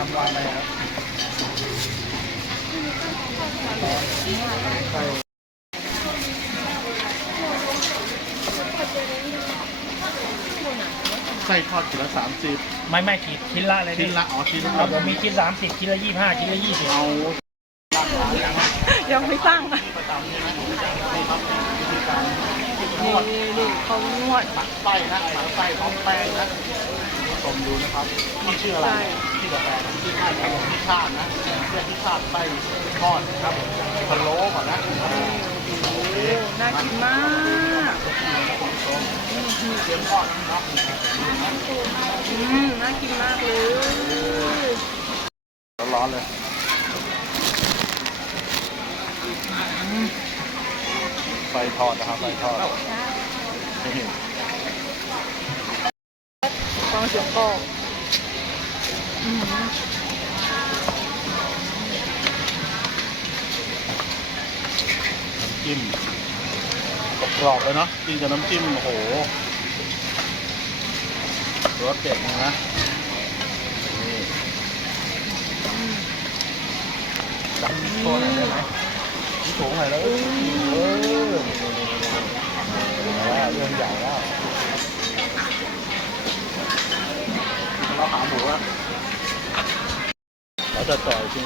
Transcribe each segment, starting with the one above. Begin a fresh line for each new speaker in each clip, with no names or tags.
ำวางไปครับไส้ทอดกิโล30
ไม่ชิ้นละเลย
ชิ้นละชิ้นละ
เรามีชิ้น30ชิ้นละ25ชิ้นละ20
เอา
ยังไม่ตั้ง
ประจำนี่นะนี่ครับวิธีการนวด
นี่เขานวด
ตักไส้นะตักไส้พร้อมแป้งนะผู้ชมดูนะครับนี่ชื่ออะไรที่กาแฟที่ชาติที่ชาตินะเรียกที่ชาติไส้ทอดนะครับพะโล้ก่อนนะ
โอ้น่ากินมาก
เตรียมทอดนะครับ
น่ากินมากเลย
ร้อนๆเลยไฟทอดนะครับไฟทอดนี่
ฟังเสียงกรอบ
จิ้มกรอบเลยเนาะกินกับน้ำจิ้มโอ้โหรสเด็ดนะนี่จับโชว์หน่อยได้ไหมนี่สูงหน่อยแล้วเรื่องใหญ่แล้วเราหาหมูอะเราจะจ่อยจริง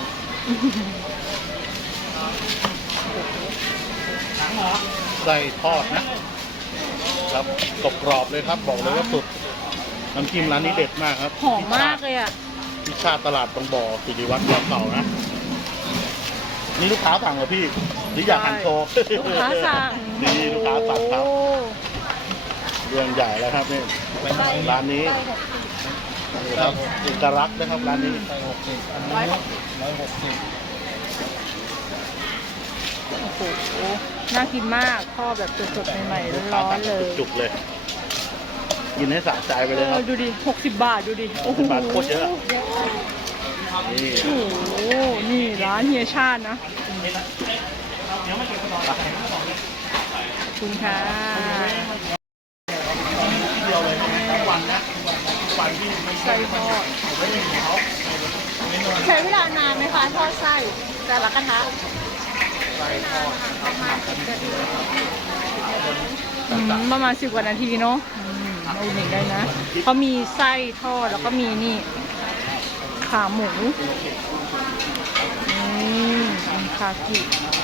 ไส้ทอดนะครับกรอบเลยครับบอกเลยว่าสุดน้ำจิ้มร้านนี้เด็ดมากครับ
หอมมากเลยอ่ะ
ที่ชาติตลาดตรงบ่อสิริวัฒน์เก่านะนี่ลูกค้าสั่งเหรอพี่หรืออยากหันโชว์
ลูกค้าสั่ง
นี่ลูกค้าสั่งครับเรื่องใหญ่แล้วครับนี่ร้านนี้นี่ครับเอกลักษณ์นะครับร้านนี้
โอ้โหน่ากินมากทอดแบบสดๆใหม่ๆร้อนๆเลย
จุกๆเลย กินให้สะใจไปเลยครับ
ดูดิ60 บาทดูดิโอ้โห
60 บาทโคตรเยอะนี่
โอ้โหนี่ร้านเฮียชาตินะขอบคุณค่ะ
เดียวเลยทุกวันนะทุกวันที่ไม่
ไส้ทอด
ไม่ได้เขา
ใช้เวลานานไหมคะทอดไส้แต่ละกระทะ
ใส่ทอด
ประมาณ10 นาทีประมาณ10 กว่านาทีเนาะเอาหนึ่งได้นะเขามีไส้ทอดแล้วก็มีนี่ขาหมูคากิ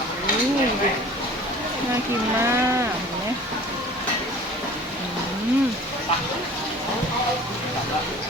น่ากินมากเห็นไหม